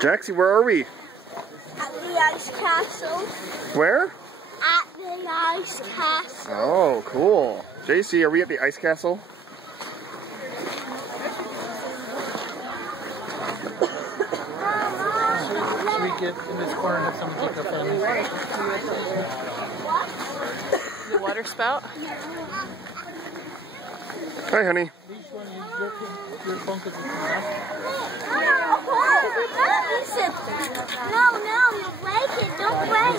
Jaxie, where are we? At the ice castle. Where? At the ice castle. Oh, cool. JC, are we at the ice castle? Should we get in this corner and have someone take our family? What? The water spout? Hi, honey. Your phone because it's enough. No, you break it. Don't break.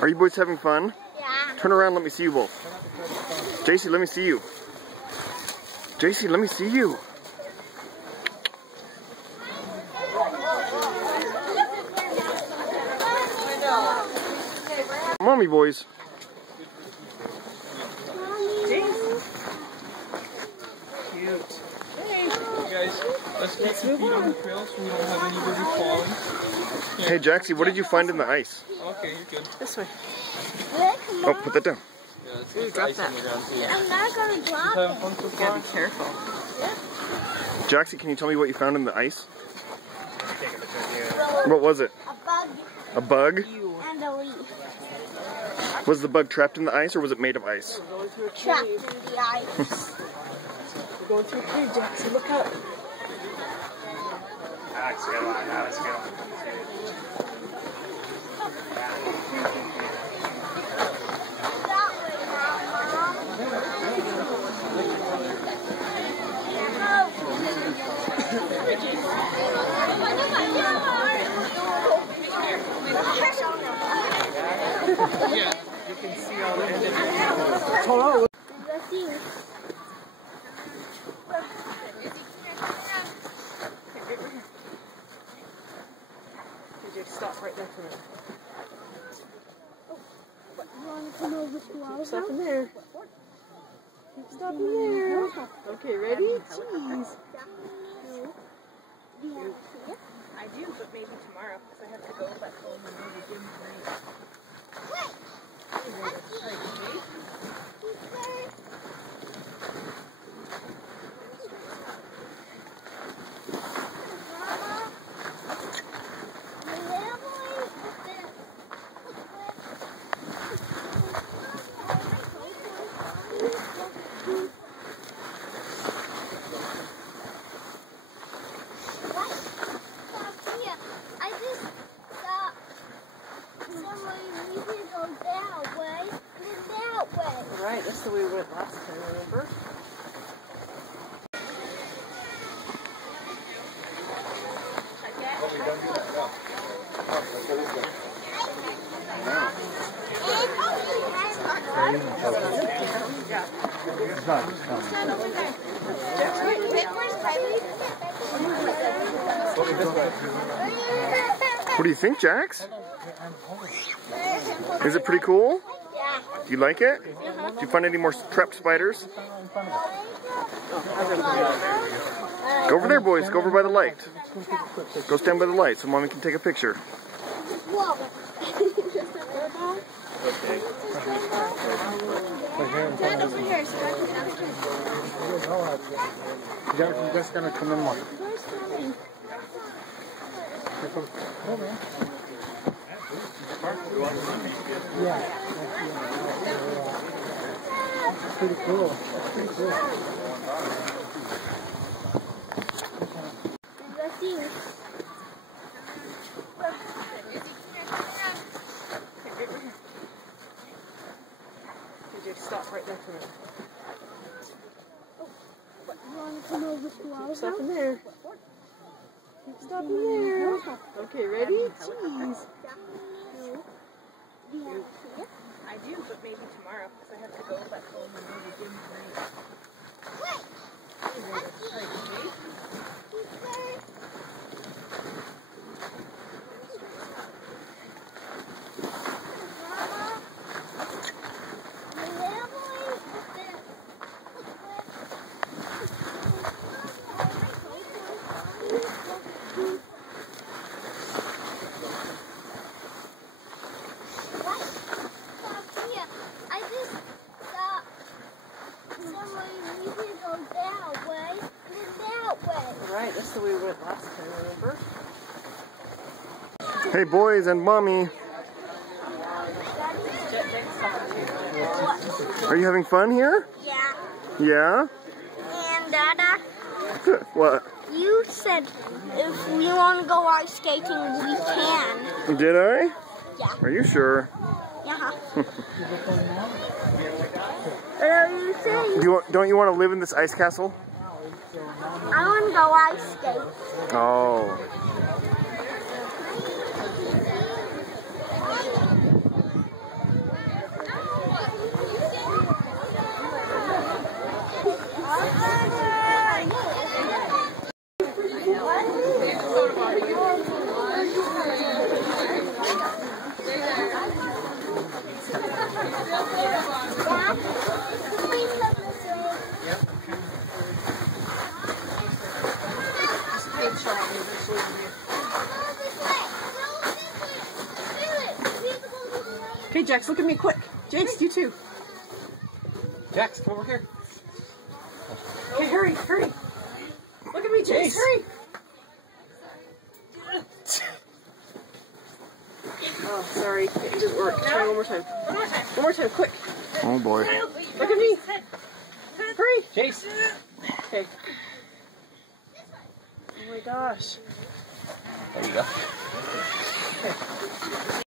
Are you boys having fun? Yeah. Turn around, let me see you both. JC, let me see you. JC, let me see you. Mommy boys. Cute. Hey guys, let's get some feet on the trail so we don't have anybody falling. Hey Jaxie, what did you find in the ice? Okay, you're good. This way. Oh, put that down. Yeah, let's Ooh, get drop ice that. on the ground too. I'm not going to drop Having it. fun so You far? gotta be careful. Jaxie, can you tell me what you found in the ice? A What was it? bug A bug? and a leaf. Was the bug trapped in the ice or was it made of ice? We're going through a Trapped cave. in the ice. We're going through a cave, Jackson. Look out. That way now, Mom. Yeah, you can see all the end. Hello. Let's see. DJ, stop right there for a minute. You want to come over to our Stop house? in there. Stop in there. Okay, ready? Cheese. Yeah. I do, but maybe tomorrow because I have to go back home and do the gym tonight. Wait. I just thought somebody needed to go that way and that way. Right, that's the way we went last time, remember? What do you think, Jax? Is it pretty cool? Yeah. Do you like it? Do you find any more trapped spiders? Go over there, boys. Go over by the light. Go stand by the light so Mommy can take a picture. Whoa. Dad, over here. So I can You guys gonna come in more. Where's Mommy? Yeah. That's pretty cool. That's pretty cool. Let's see. DJ, stop right there for a minute. You want to come over to our Stop house? in there. Stop in there. Okay, ready? Cheese. Yeah. I do, but maybe tomorrow because I have to go back home and do the gym tonight. What? Hey, boys and mommy. Are you having fun here? Yeah. Yeah? And Dada, What? you said if we want to go ice skating, we can. Did I? Yeah. Are you sure? Yeah. What are you saying? Don't you want to live in this ice castle? I want to go ice skate. Oh. Okay, Jax, look at me quick. Jax, you too. Jax, come over here. Okay, hurry, hurry. Look at me, Jax, hurry. Oh, sorry. It didn't work. Try one more time. One more time, quick. Oh boy. Look at me. Hurry. Chase. Okay. Oh my gosh. There you go. Okay.